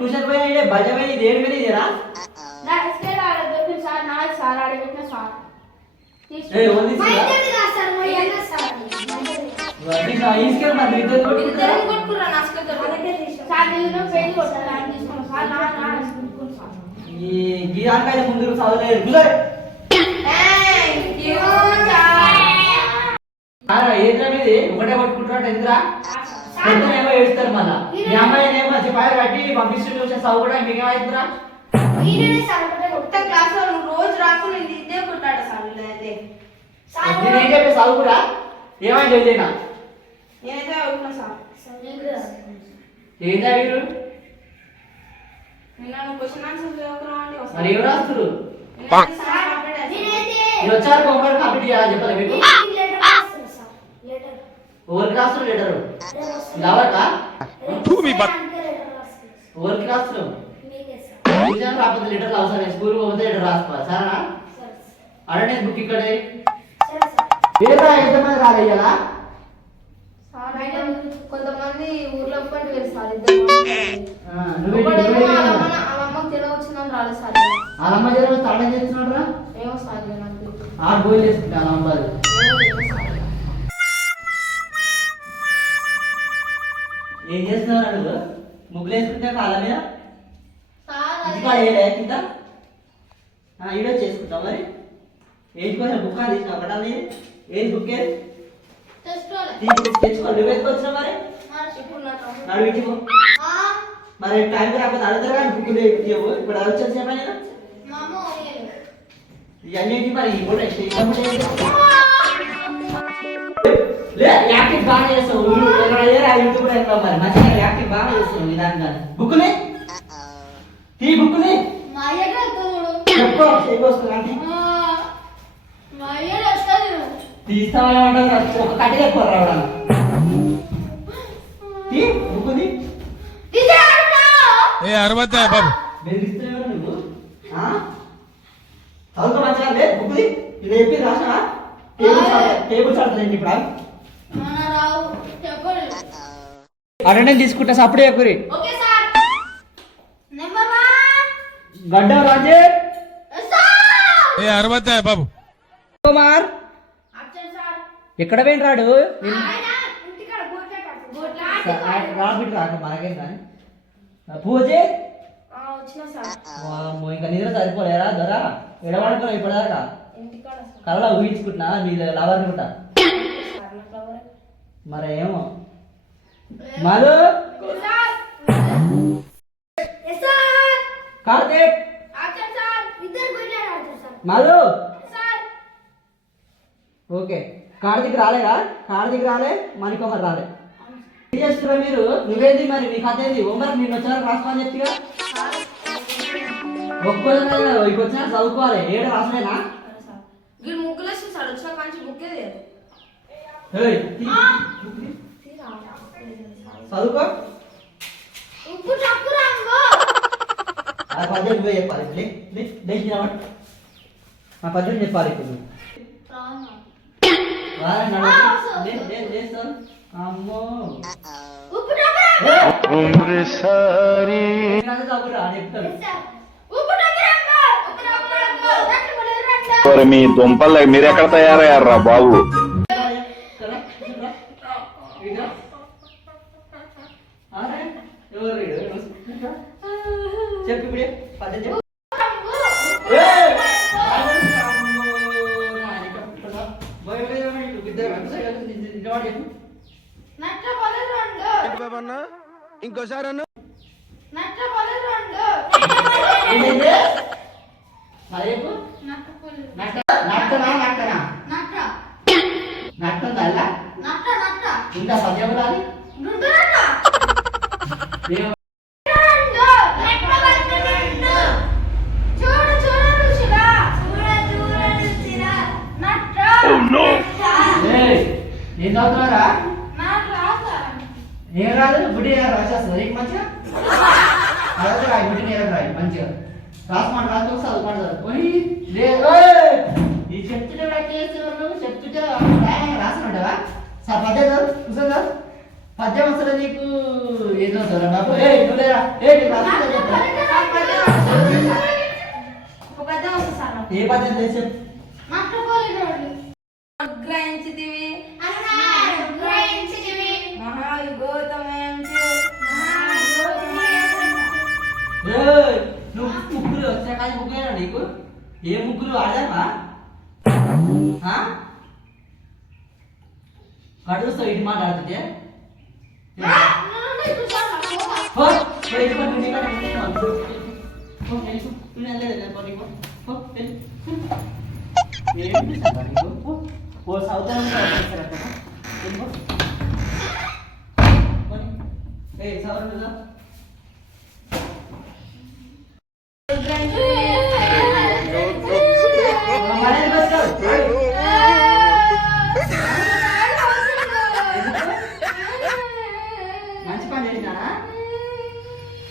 Tuition పోయినా బజమైన దేని మీద ఇదేనా గీదానికైతే ముందు చదవలేదు ఏదిరా మీది ఒకటే పట్టుకుంటున్నాడు ఎందురా పెద్దనేమో ఏడుస్తారు మళ్ళా మీ అమ్మాయినేమో చెప్పారు కట్టి పంపిస్తుంటే వచ్చే చదువుకోవడానికి మీకేమైతుందిరా రోజు రాకు నేను ఇదే కొట్టాడు సార్ నేను చెప్పే చదువుకురా ఏమైనా చదివేనా నేనైతే అవుతున్నా సార్ ఏంటా వీరు మరి ఎవరు రాస్తారు మీరు వచ్చారు హోంవర్క్ కంప్లీట్ చేయాలని చెప్పాలి మీకు ఎవరికి రాస్తారు లెటర్ ఎవరికా ఎవరికి రాస్తున్నావు రాకపోతే లెటర్లు అవసరం స్కూల్ పోతే లెటర్ రాసుకోవాలి సరేనా అటెండెన్స్ బుక్ ఇక్కడే ఏదా ఎంతమంది రాలేయాలా కొంతమంది ఊర్లో పండి వేస్తారు వాళ్ళమ్మ జ్వరం స్టార్ట్ చేస్తున్నాడు రా ఏమో సార్ ఆరు బోయిలు చేసుకుంటా వాళ్ళ ఏం చేస్తున్నావు నువ్వు ముగ్గులు వేసుకుంటే కాళ్ళ మీద ఇంటికాడ కింద ఈడో చేసుకుంటావు మరి వేసుకోవాలి బుక్ అని తీసినావు ఒకటా ఏది బుక్ ఏది తెచ్చుకో నువ్వు ఎత్తుకొచ్చినావు మరి నాడు ఇంటికి మరి టైం రాకపోతే అడుగుతారు కానీ బుక్ ఇవ్వు ఇప్పుడు వచ్చేసి ఏమైనా ఇవన్నీ మరి యాక్టివ్ బాగా చేస్తావు యూట్యూబ్ మరి మంచిగా యాక్టివ్ బాగా చేస్తావు నిదానంగా బుక్ని తీ బుక్ని తీస్తామంటారు ఒక కట్టిగా ఎక్కువ రావడం తీ బుక్ని బాబు బెదిరిస్తున్నావు నువ్వు చదువుకో మంచిగా లేదు బుక్ది ఇది చెప్పి రాసా టేబుల్ చాడుతుంది ఇప్పుడు అటెండెన్స్ తీసుకుంటా అప్పుడే ఎక్కురి గడ్డ రాజే బాబు కుమార్ ఎక్కడ పోయిన రాడు రాబిట్ రాక మనకేం కానీ పూజే ఇంకా నిద్ర సరిపోలేరా దొర ఎడవాడుకో ఇప్పటిదాకా కళ్ళ ఊహించుకుంటున్నా మీ లవర్ అనుకుంటా మరి ఏమో మధు కార్తీక్ మధు ఓకే కార్తీక్ రాలేదా కార్తీక్ రాలే మణికొమర్ రాలే ఏం చేస్తున్నా మీరు నువ్వేంది మరి నీ కథ ఏంది హోంవర్క్ నిన్న వచ్చారు రాసుకోని చెప్తిగా ఒక్కొక్క వచ్చినా చదువుకోవాలి ఏడు రాసలేనా ముగ్గులు సార్ వచ్చిన కానీ బుక్కే చదువుకో పద్యం నువ్వే చెప్పాలి నా పద్యం చెప్పాలి ఇప్పుడు చేస్తాను అమ్మో మీ దుంపలు మీరెక్కడ తయారయ్యారా బాబు చెప్పు ఇప్పుడే పద్ధతి ఇంకోసారి అన్న నట్టపల్లి రెండు. ఏంటంటే మరి చెప్పు. నట్టపల్లి. నట్టనా నట్టనా నట్ట. నట్టుందా అలా నట్ట నట్ట. ఉందా పద్యం రాదు రెండు నట్ట. ఏం రెండు. నట్టపల్లి రెండు. చూడు చూడు రుచిరా. చూడు చూడు రుచిరా. నట్ట. ఏయ్, ఏం చదువుతున్నారా? నాకు రాదా? ఏం రాదు బుడ్డి రాసేస్తుంది నీకు మంచిగా అదే రాయి బుడ్డి నేరం రాయి మంచిగా రాసుకోండి రాసుకో చదువుకోండి చదువుకొని ఈ చెప్తుంటే నువ్వు చెప్తుంటే రాసుకుంటావా సార్ పద్యం కూర్చోదా పద్యం వస్తుందా నీకు ఏం చదువుతారా బాబు ఏ నువ్వు లేరా ఏ నీకు రాసుకుంటా ఒక పద్యం వస్తుంది సార్ నాకు. ఏ పద్యం తెలిసి చెప్పు నట్టపల్లి రెండు. గ్రహించితివి మహాయుగోతమయంచు ఏయ్, నువ్వు ముగ్గురు వచ్చాక ముగ్గురేనా నీకు ఏ ముగ్గురు ఆడావా కడుస్తావు ఇటు మాట్లాడుతుంటే మంచి పని చేసినానా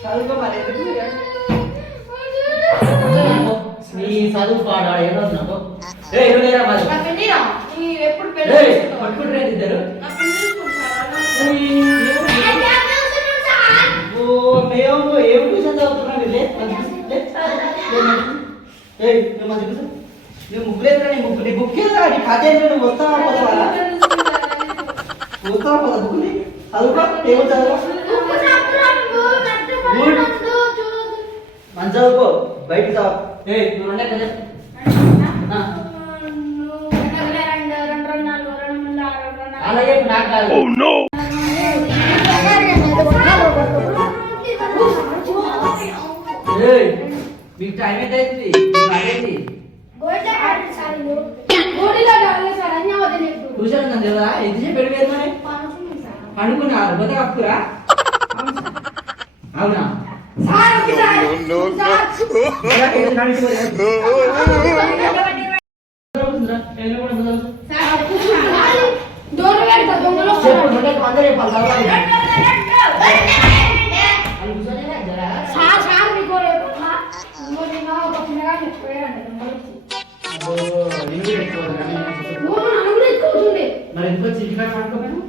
చదువుకోవాలి నీ చదువు పాడాడు ఏదో ఎప్పుడు పట్టుకుంటారు ఇద్దరు మేము ఏం ట్యూషన్ చదువుతున్నాం నువ్వు ముగ్గులేదురా నీ ముగ్గు నీ బుక్ ఏదా నీ కథ ఏంటో నువ్వు వస్తావా పోతావా వస్తావా పోదా బుక్ని చదువుకో ఏమో చదువు మంచి చదువుకో బయటికి చావు నువ్వు రెండే కదా అలాగే నాకు కాదు మీకు టైం ఎంత అవుతుంది ట్యూషన్ ఉందని కదా ఎంతసేపు పెడిపోయారు మరి పండుకున్నారు పోతే కప్పురా అవునా మరి ఇంకో చిటికాడ పడుకోమను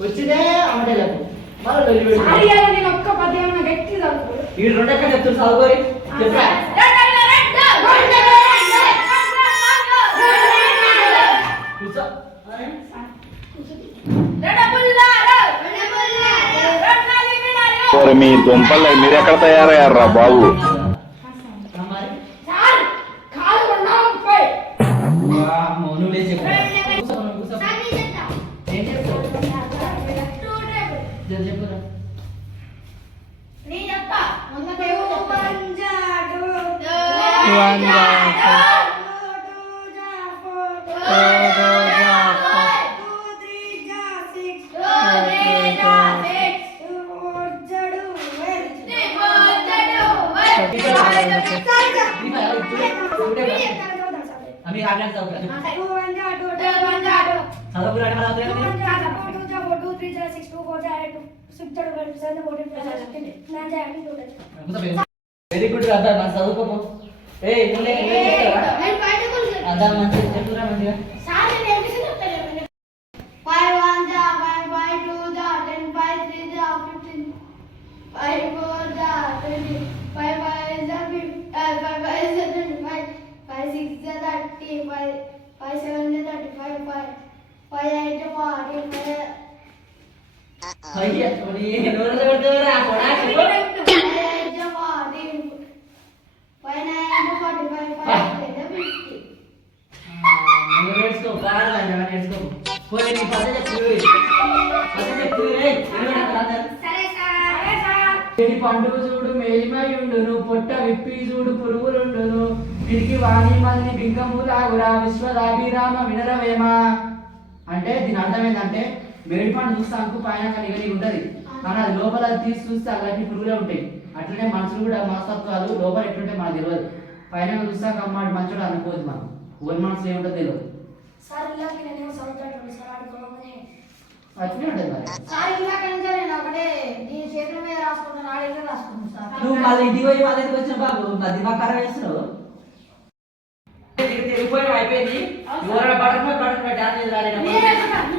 వచ్చిందే అమ్మటేలకు ఈ రెండెక్కడ చెప్తారు చదువుకోరి చెప్పరా కూర్చో మీ దుంపలు మీరెక్కడ తయారయ్యారా బాబు వెరీ గుడ్ రా నా చదువుకోపో అదా మంచి చెప్పురా మంచిగా 5 1 जा 5 2 जा 10 5 3 जा 15 5 4 जा 20 5 5 जा 5 5 जा 25 5 6 जा 30 5 7 जा 35 5 8 जा 40 అయ్యా నీ నోరు కొడతారా కొడా చెప్పు 5 8 जा 40 5 9 जा 45 5 10 जा 50 నేర్చుకోకు పోయి నీ పద్ధతి చెప్తూ సరే సార్. చెడి పండుగ చూడు మేలిమై ఉండును పొట్ట విప్పి చూడు పురుగులుండును తిరిగి వాణి మల్ని బింగము లాగురా విశ్వదాభిరామ వినరవేమ. అంటే దీని అర్థం ఏంటంటే మేడి పండు చూస్తానికి పైన నిగలి ఉంటది కానీ అది లోపల తీసి చూస్తే అలాంటి పురుగులే ఉంటాయి. అట్లనే మనుషులు కూడా మనస్తత్వాలు లోపల ఎట్లుంటే మనకు తెలియదు. పైన చూస్తాక అమ్మాడు మంచోడు అనుకోదు మనం ఓన్ మనసు ఏముంటో తెలియదు. సార్ ఇలాకి నేనేమో చదువుతాను సార్ ఆడుకోమని. అట్లనే ఉంటుంది మరి. సార్ ఇలాక నుంచి నేను ఒకటే దీని చేతుల మీద రాసుకుంటాను ఆడిగా రాసుకుంటాను సార్. నువ్వు మళ్ళీ ఇంటికి పోయి మళ్ళీ ఎందుకు వచ్చిన బాబు మధ్య మా కర్ర వేస్తున్నావు తెలిగిపోయి అయిపోయింది. బటర్ డాన్స్ మీరే చెప్పండి.